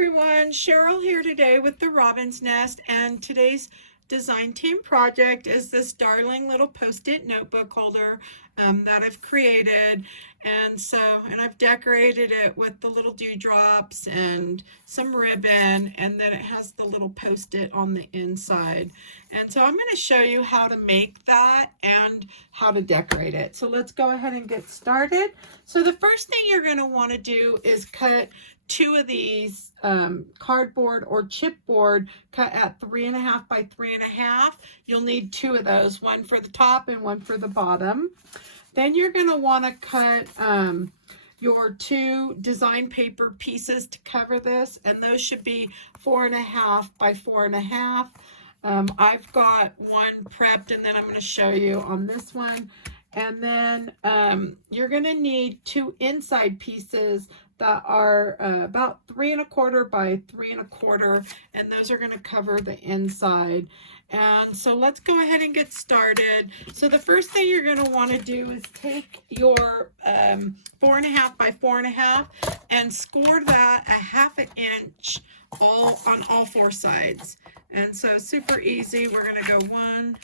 everyone, Cheryl here today with the Robin's Nest, and today's design team project is this darling little post-it notebook holder that I've created. And I've decorated it with the little dewdrops and some ribbon, and then it has the little post-it on the inside. And so I'm going to show you how to make that and how to decorate it. So let's go ahead and get started. So the first thing you're going to want to do is cut two of these cardboard or chipboard cut at 3.5 by 3.5. You'll need two of those, one for the top and one for the bottom. Then you're going to want to cut your two design paper pieces to cover this, and those should be 4.5 by 4.5. I've got one prepped, and then I'm going to show you on this one. And then you're going to need two inside pieces that are about 3.25 by 3.25, and those are going to cover the inside. And so let's go ahead and get started. So the first thing you're going to want to do is take your 4.5 by 4.5 and score that 1/2 inch on all four sides. And so super easy. We're going to go 1/2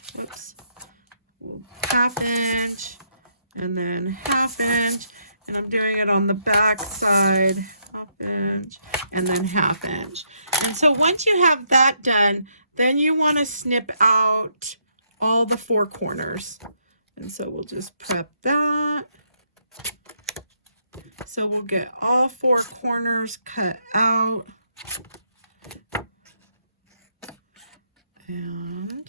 inch and then 1/2 inch. And I'm doing it on the back side, 1/2 inch, and then 1/2 inch. And so once you have that done, then you want to snip out all the four corners. And so we'll just prep that. So we'll get all four corners cut out. And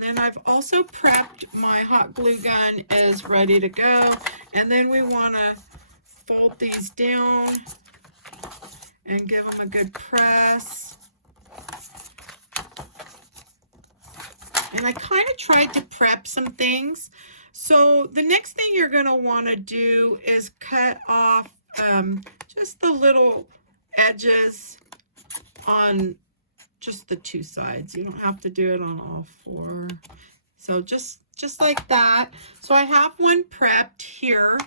then I've also prepped my hot glue gun is ready to go. And then we want to fold these down and give them a good press. And I kind of tried to prep some things. So the next thing you're going to want to do is cut off just the little edges on just the two sides. You don't have to do it on all four. So just like that. So I have one prepped here,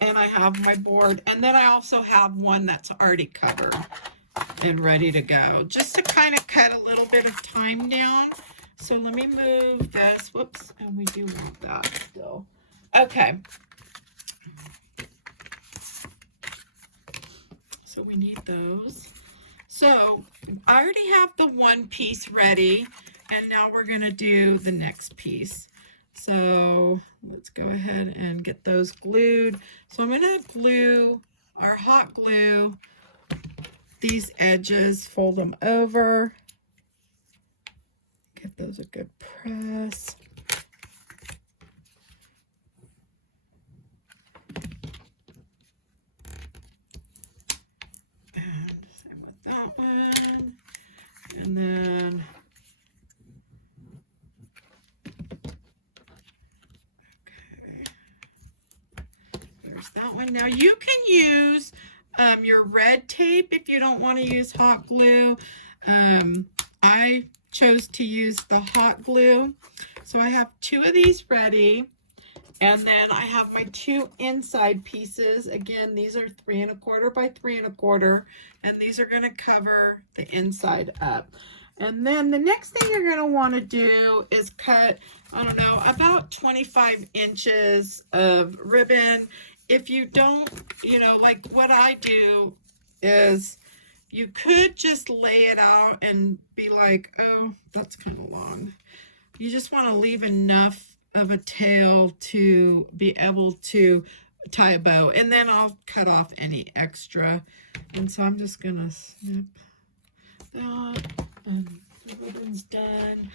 and I have my board, and then I also have one that's already covered and ready to go, just to kind of cut a little bit of time down. So let me move this. Whoops, and we do want that still. Okay. So we need those. So I already have the one piece ready, and now we're going to do the next piece. So let's go ahead and get those glued. So I'm going to glue our hot glue, these edges, fold them over, give those a good press. That one, and then okay, there's that one. Now you can use your red tape if you don't want to use hot glue. I chose to use the hot glue, so I have two of these ready. And then I have my two inside pieces. Again, these are 3.25 by 3.25, and these are going to cover the inside up. And then the next thing you're going to want to do is cut, I don't know, about 25 inches of ribbon. If you don't, like what I do is you could just lay it out and be like, oh, that's kind of long. You just want to leave enough of a tail to be able to tie a bow, and then I'll cut off any extra. And so I'm just gonna snip that, and the ribbon's done.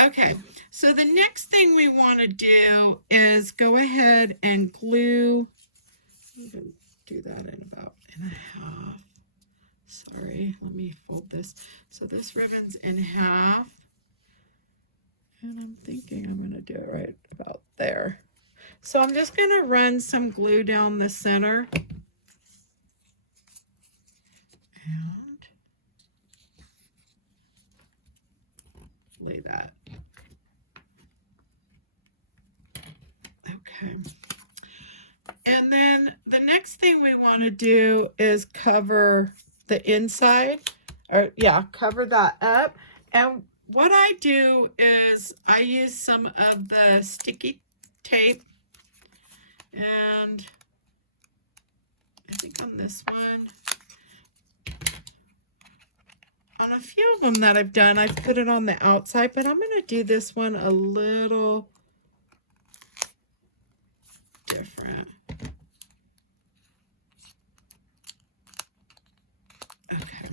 Okay, so the next thing we want to do is go ahead and glue. I'm gonna do that in about 1/2. Sorry, let me fold this. So this ribbon's in half. And I'm thinking I'm going to do it right about there. So I'm just going to run some glue down the center. And lay that. Okay. And then the next thing we want to do is cover the inside, or yeah, cover that up. And what I do is I use some of the sticky tape, and I think on this one, on a few of them that I've done, I've put it on the outside, but I'm going to do this one a little different. Okay.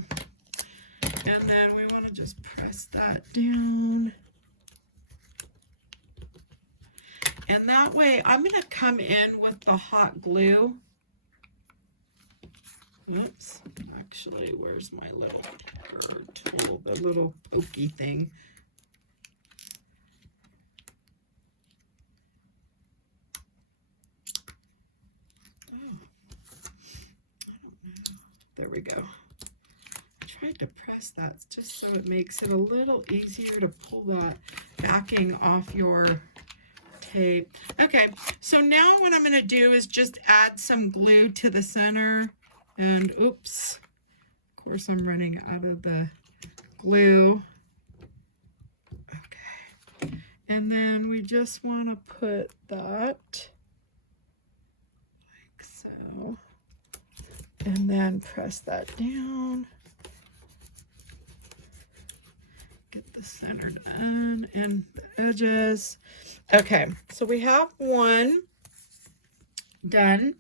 And then we want to just press that down. And that way, I'm going to come in with the hot glue. Oops. Actually, where's my little tool, the little pokey thing? Oh, I don't know. There we go. I tried to press that just so it makes it a little easier to pull that backing off your tape. Okay, so now what I'm going to do is just add some glue to the center. And oops, of course I'm running out of the glue. Okay, and then we just want to put that like so, and then press that down. Get the center done and the edges. Okay, so we have one done.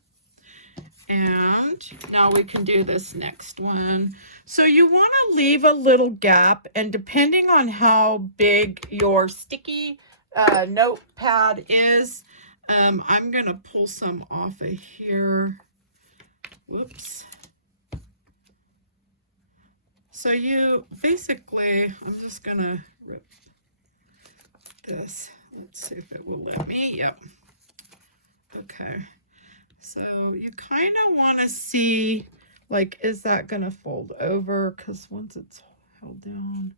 And now we can do this next one. So you want to leave a little gap, and depending on how big your sticky notepad is, I'm going to pull some off of here. Whoops. So you basically, I'm just going to rip this. Let's see if it will let me. Yep. Okay. So you kind of want to see, like, is that going to fold over? Because once it's held down,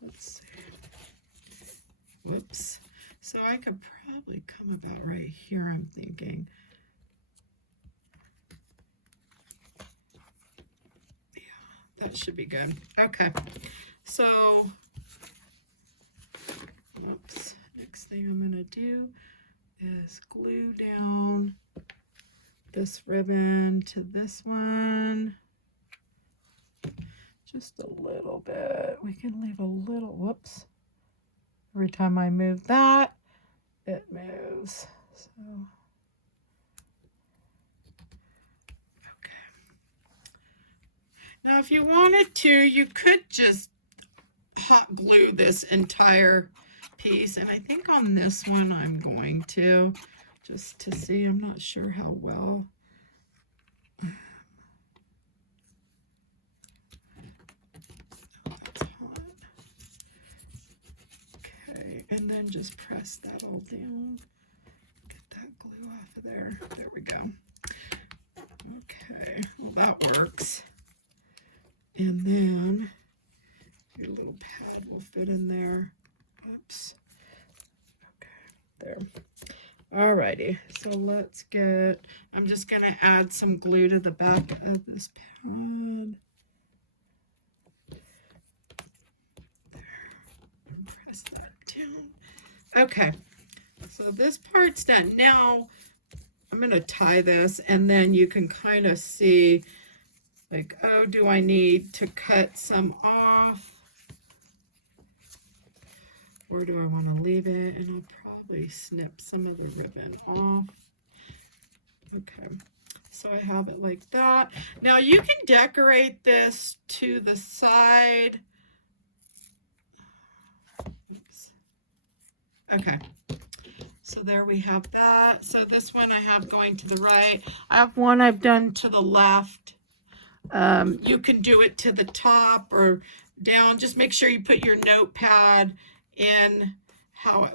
let's see. Whoops. So I could probably come about right here, I'm thinking. Yeah, that should be good. Okay. So, oops. Next thing I'm going to do is glue down this ribbon to this one, just a little bit. We can leave a little, whoops, every time I move that it moves. So okay, now if you wanted to, you could just hot glue this entire piece, and I think on this one I'm going to, just to see. I'm not sure how well. Oh, that's hot. Okay, and then just press that all down. Get that glue off of there. There we go. Okay, well that works. And then your little pad will fit in there. Oops. Okay, there. Alrighty, so let's get, I'm just going to add some glue to the back of this pad. There, and press that down. Okay, so this part's done. Now, I'm going to tie this, and then you can kind of see, like, oh, do I need to cut some off? Or do I want to leave it? And I'll probably snip some of the ribbon off. Okay, so I have it like that. Now you can decorate this to the side. Oops. Okay, so there we have that. So this one I have going to the right. I have one I've done to the left. You can do it to the top or down. Just make sure you put your notepad in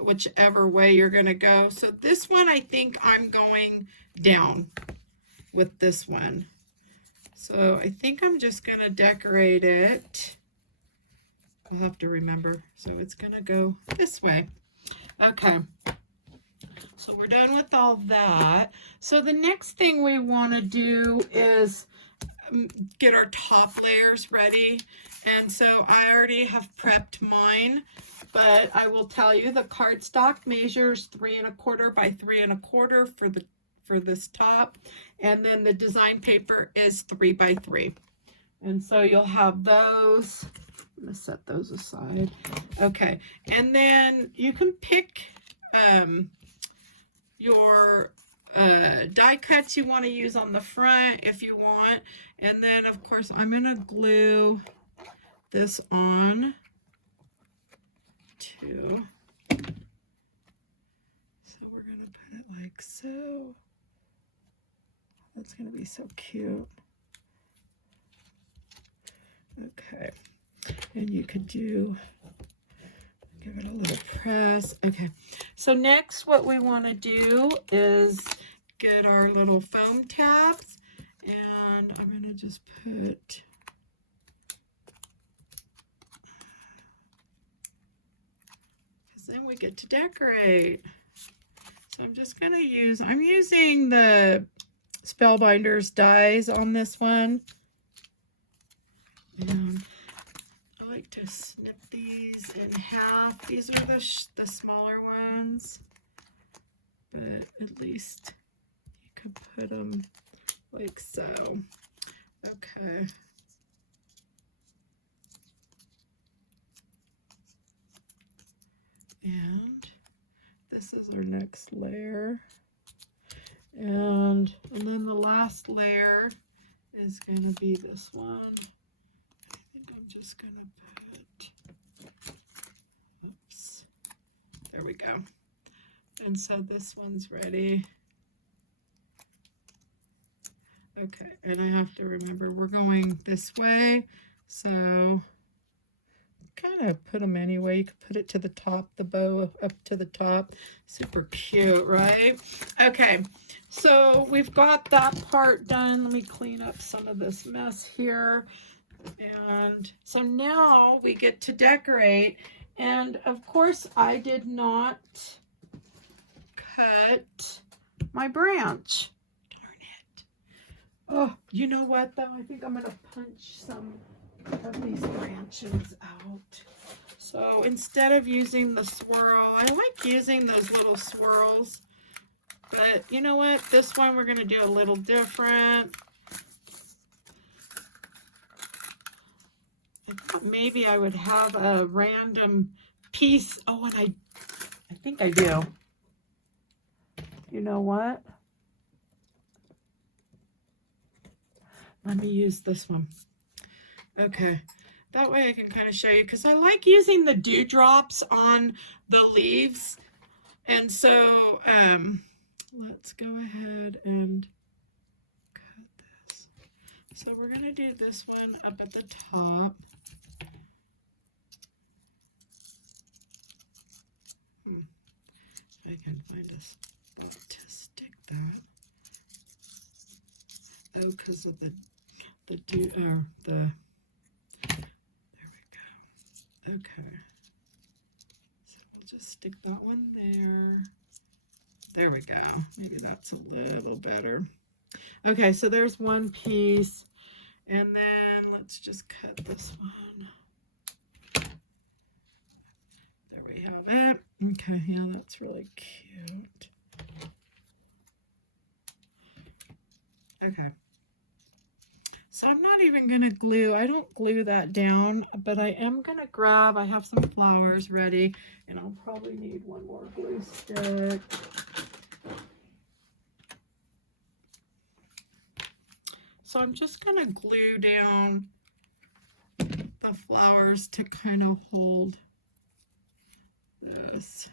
whichever way you're going to go. So this one, I think I'm going down with this one. So I think I'm just going to decorate it. I'll have to remember. So it's going to go this way. Okay. So we're done with all that. So the next thing we want to do is get our top layers ready. And so I already have prepped mine, but I will tell you the cardstock measures 3 1/4 by 3 1/4 for this top, and then the design paper is 3 by 3. And so you'll have those. I'm going to set those aside. Okay, and then you can pick your die cuts you want to use on the front if you want. And then, of course, I'm going to glue this on too. So we're going to put it like so. That's going to be so cute. Okay. And you could give it a little press. Okay. So next what we want to do is get our little foam tabs. And I'm going to just put then we get to decorate. So I'm just going to I'm using the Spellbinders dies on this one. And I like to snip these in half. These are the smaller ones, but at least you can put them like so. Okay. And this is our next layer. And then the last layer is going to be this one. I think I'm just going to put, oops, there we go. And so this one's ready. Okay, and I have to remember we're going this way, so kind of put them anyway. You could put it to the top, the bow up to the top. Super cute, right? Okay, so we've got that part done. Let me clean up some of this mess here. And so now we get to decorate. And of course, I did not cut my branch. Darn it. Oh, you know what though? I think I'm going to punch some of these branches out. So instead of using the swirl, I like using those little swirls, but you know what, this one we're going to do a little different. I thought maybe I would have a random piece. Oh, and I think I do. You know what, let me use this one. Okay, that way I can kind of show you, because I like using the dewdrops on the leaves. And so let's go ahead and cut this. So we're going to do this one up at the top. I can find a spot to stick that. Oh, because of the okay, so we'll just stick that one there. There we go. Maybe that's a little better. Okay, so there's one piece. And then let's just cut this one. There we have it. Okay, yeah, that's really cute. Okay. So I'm not even going to glue. I don't glue that down, but I am going to grab, I have some flowers ready, and I'll probably need one more glue stick. So I'm just going to glue down the flowers to kind of hold this.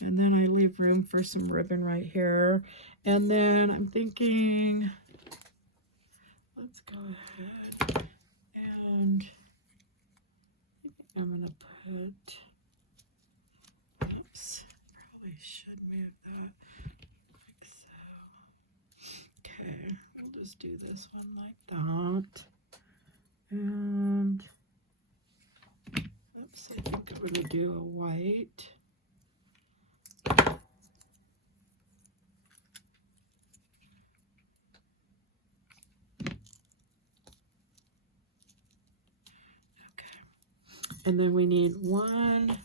And then I leave room for some ribbon right here. And then I'm thinking, let's go ahead and I'm going to put, oops, probably should move that like so. Okay, we'll just do this one like that. And, oops, I think I'm going to do a white. And then we need one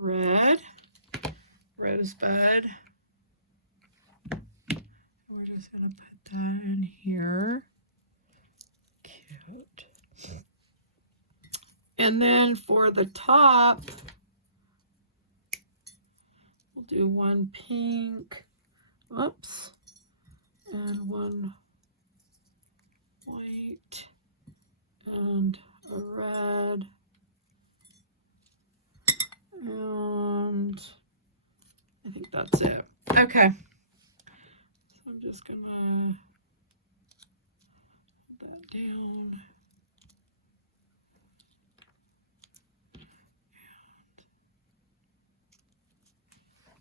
red rosebud. We're just going to put that in here. Cute. And then for the top, we'll do one pink, whoops, and one white, and a red, and I think that's it. Okay, so I'm just gonna put that down.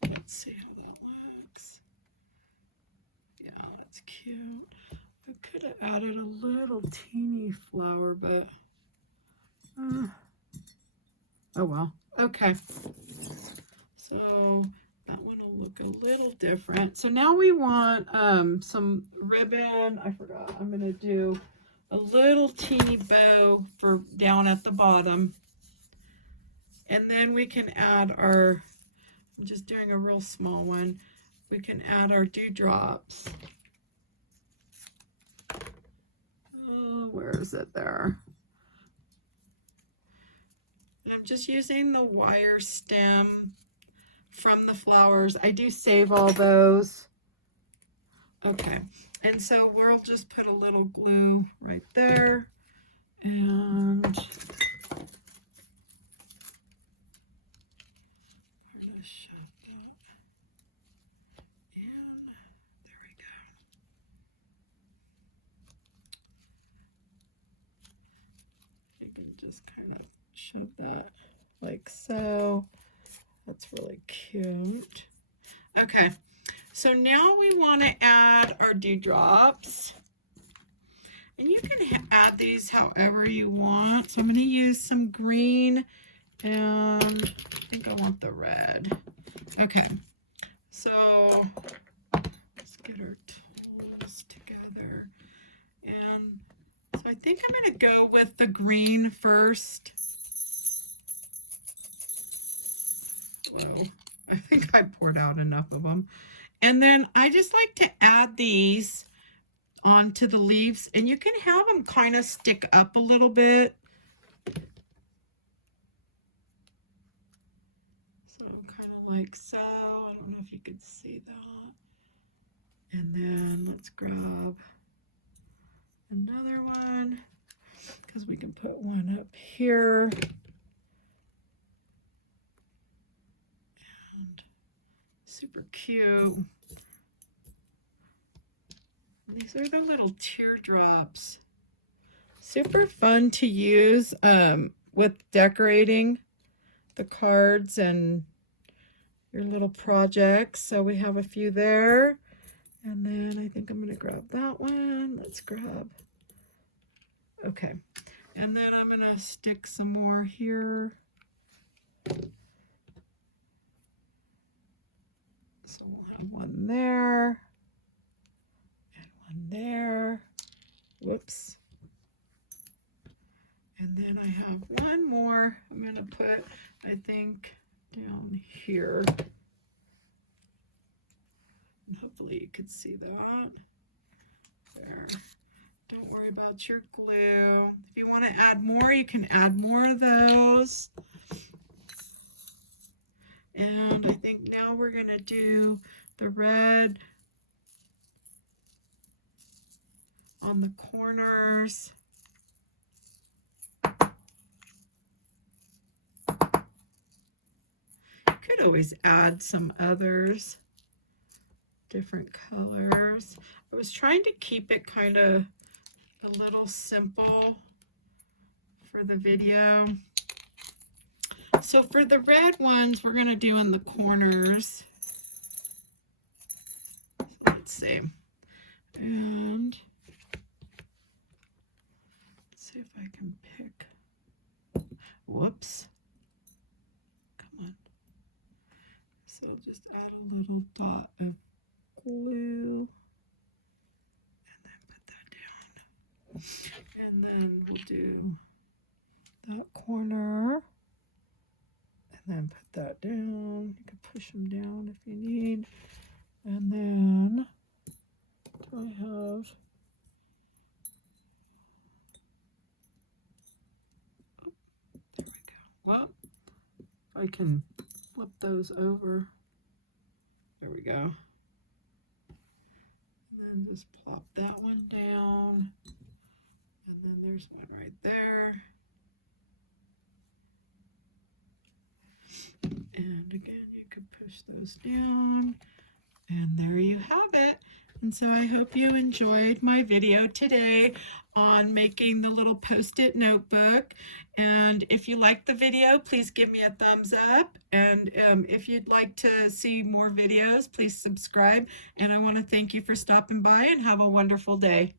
Let's see how that looks. Yeah, that's cute. I could have added a little teeny flower, but oh well. Okay. So that one will look a little different. So now we want some ribbon. I forgot. I'm going to do a little teeny bow for down at the bottom. And then we can add our, I'm just doing a real small one. We can add our dewdrops. Oh, where is it there? And I'm just using the wire stem from the flowers. I do save all those. Okay, and so we'll just put a little glue right there, and I'm gonna shove that in. There we go. You can just kind of shove that like so. That's really cute. Okay, so now we want to add our dewdrops. And you can add these however you want. So I'm going to use some green, and I think I want the red. Okay, so let's get our tools together. And so I think I'm going to go with the green first. Whoa, I think I poured out enough of them. And then I just like to add these onto the leaves, and you can have them kind of stick up a little bit. So kind of like so. I don't know if you could see that. And then let's grab another one, because we can put one up here. Super cute. These are the little teardrops. Super fun to use with decorating the cards and your little projects. So we have a few there. And then I think I'm going to grab that one. Let's grab. Okay. And then I'm going to stick some more here. So we'll have one there, and one there, whoops. And then I have one more I'm going to put, I think, down here. And hopefully you could see that. There. Don't worry about your glue. If you want to add more, you can add more of those. And I think now we're going to do the red on the corners. You could always add some others, different colors. I was trying to keep it kind of a little simple for the video. So for the red ones, we're going to do in the corners. So let's see. And let's see if I can pick. Whoops. Come on. So I'll just add a little dot of glue. And then put that down. And then we'll do that corner. And then put that down. You can push them down if you need. And then do I have... There we go. Well, I can flip those over. There we go. And then just plop that one down. And then there's one right there. And again, you could push those down. And there you have it. And so I hope you enjoyed my video today on making the little post-it notebook. And if you liked the video, please give me a thumbs up. And if you'd like to see more videos, please subscribe. And I want to thank you for stopping by and have a wonderful day.